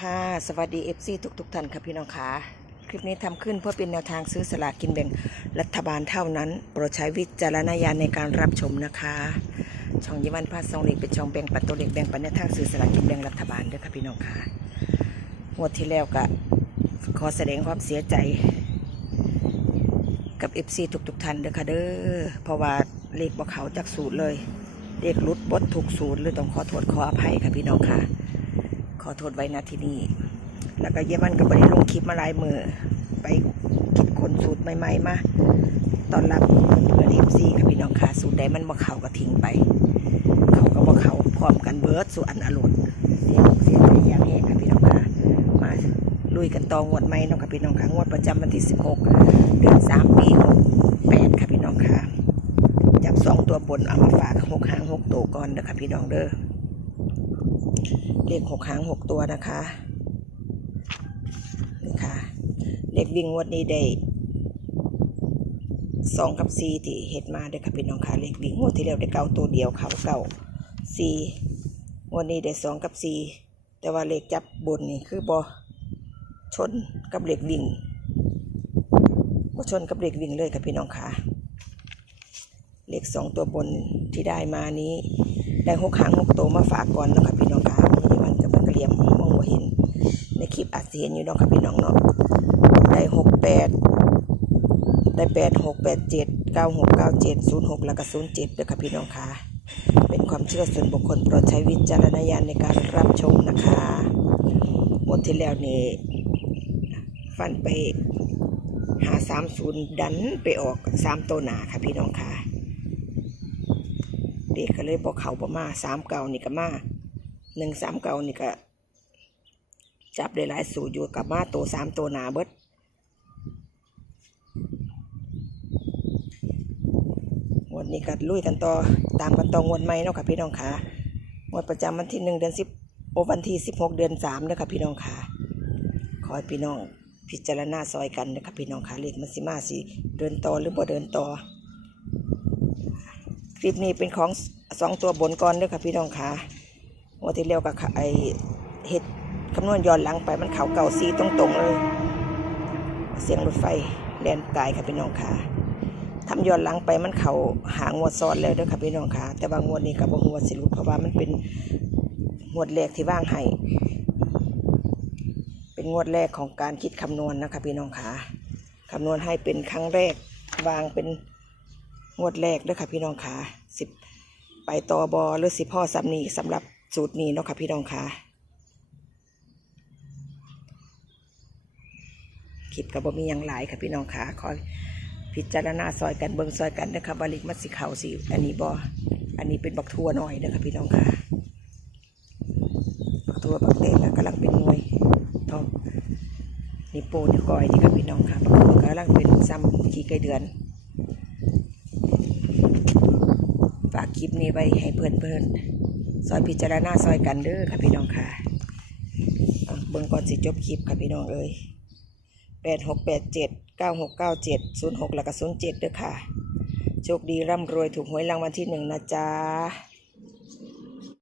ค่ะ สวัสดี FC ทุกทุกๆท่านค่ะพี่น้องค่ะ คลิปนี้ทำขึ้นเพื่อเป็นแนวทางซื้อสลากกินแบ่งรัฐบาลเท่านั้น โปรดใช้วิจารณญาณในการรับชมนะคะ ช่องยิวันพาสองเล็กเป็นช่องแบ่งปันตัวเล็กแบ่งปันแนวทางซื้อสลากกินแบ่งรัฐบาลด้วยค่ะพี่น้องค่ะงวดที่แล้วก็ขอแสดงความเสียใจ กับ FC ทุกทุกๆท่านเด้อค่ะเด้อ เพราะว่าเลขบ่เขาจากสูตรเลยเลขหลุดบดถูกสูตรเลยต้องขอโทษขออภัยค่ะพี่น้องค่ะ ขอโทษไว้ณที่นี่ แล้วก็เยมันก็บริลงคลิปมาลายมือ ไปคิดคนสูตรใหม่ๆมาตอนรับเพื่อนเอฟซีค่ะพี่น้องค่ะสูตรใดมันบ่เขาก็ทิ้งไป เขาก็บ่เขาพร้อมกันเบิร์ดสูอันอร่อยเสียอกเสียใจอย่างแห้งค่ะพี่น้องค่ะมาลุยกันตองวดใหม่เนาะค่ะพี่น้องค่ะงวดประจำวันที่ 16 เดือน 3 ปี68ค่ะพี่น้องค่ะจับสองตัวบนเอามาฝากหกหางหกตัวก่อนเด้อค่ะพี่น้องเด้อ เลขหกหางหกตัวนะคะนี่ค่ะ เลขวิ่งงวดนี้ได้สองกับสี่ที่เฮ็ดมาเด้อค่ะพี่น้องค่ะเลขวิ่งงวดที่แล้วได้เก้าตัวเดียวเขาเก้าสี่งวดนี้ได้สองกับสี่แต่ว่าเลขจับบนนี่คือบอชนกับเหลขวิ่งบ่ชนกับเหลขวิ่งเลยค่ะพี่น้องค่ะเลขสองตัวบนที่ได้มานี้ ได้หกหางหกตัวมาฝากก่อนนะคะพี่ เหลี่ยมมองบ่เห็น ในคลิปอาจสิเห็นอยู่เนาะค่ะพี่น้องเนาะได้หกแปดได้แปดหกแปดเจ็ดเก้าหกเก้าเจ็ดศูนย์หกแล้วก็ศูนย์เจ็ดเด้อค่ะพี่น้องค่ะเป็นความเชื่อส่วนบุคคลโปรดใช้วิจารณญาณในการรับชมนะคะหมดที่แล้วนี่ฟันไปหาสามศูนย์ดันไปออกสามตัวหนาค่ะพี่น้องค่ะเด็กก็เลยบอกเขาประมาสามเก่านี่ก็มาหนึ่งสามเก่านี่ก็ จับได้หลายสูตรอยู่กับมาตัวสามตัวหนาเบิดงวดนี้ก็ลุยกันต่อตามกันต่องวดใหม่เนาะค่ะพี่น้องค่ะงวดประจำวันที่หนึ่งเดือนสิบโอวันที่สิบหกเดือนสามเด้อค่ะพี่น้องค่ะขอให้พี่น้องพิจารณาซอยกันนะคะพี่น้องค่ะเลขมันสิมาสิเดินต่อหรือบ่เดินต่อ คลิปนี้เป็นของสองตัวบนก่อนเด้วยค่ะพี่น้องค่ะวันที่แล้วกับไอเห็ด คำนวณย้อนหลังไปมันเขาเก่าซีตรงๆเลย เสียงรถไฟแล่นตายค่ะพี่น้องค่ะทำย้อนหลังไปมันเขาหางวดซ้อนแล้วเด้วยค่ะพี่น้องค่ะแต่ว่างวดนี้กับงวดสิรุปเพราะว่ามันเป็นงวดแรกที่ว่างให้เป็นงวดแรกของการคิดคำนวณนะคะพี่น้องค่ะคำนวณให้เป็นครั้งแรกวางเป็นงวดแรกเด้อค่ะพี่น้องค่ะสิบไปต่อบอหรือสิพ่อซ้ำนีสำหรับสูตรนี้เนาะค่ะพี่น้องค่ะ คลิปกับบ่มีหยังหลายค่ะพี่น้องค่ะขอพิจารณาซอยกันเบิ่งซอยกันนะคะบาลิกมัดสิเขาสิอันนี้บออันนี้เป็นบักทัวหน่อยเด้อค่ะพี่น้องค่ะบักทัวบักเตนกำลังเป็นหน่วยทองนี่โปนี่ก้อยนี่ค่ะพี่น้องค่ะบักทัวกำลังเป็นซ้ำขี้ไก่เดือนฝากคลิปนี้ไว้ให้เพื่อนเพื่อนๆซอยพิจารณาซอยกันเด้อค่ะพี่น้องค่ะอะเบิ่งก่อนสิจบคลิปค่ะพี่น้องเอ้ย แปดหกแปดเจ็ดเก้าหกเก้าเจ็ดศูนย์หกแล้วก็ศูนย์เจ็ดเด้อค่ะ โชคดีร่ำรวยถูกหวยรางวัลที่หนึ่งนะจ๊ะ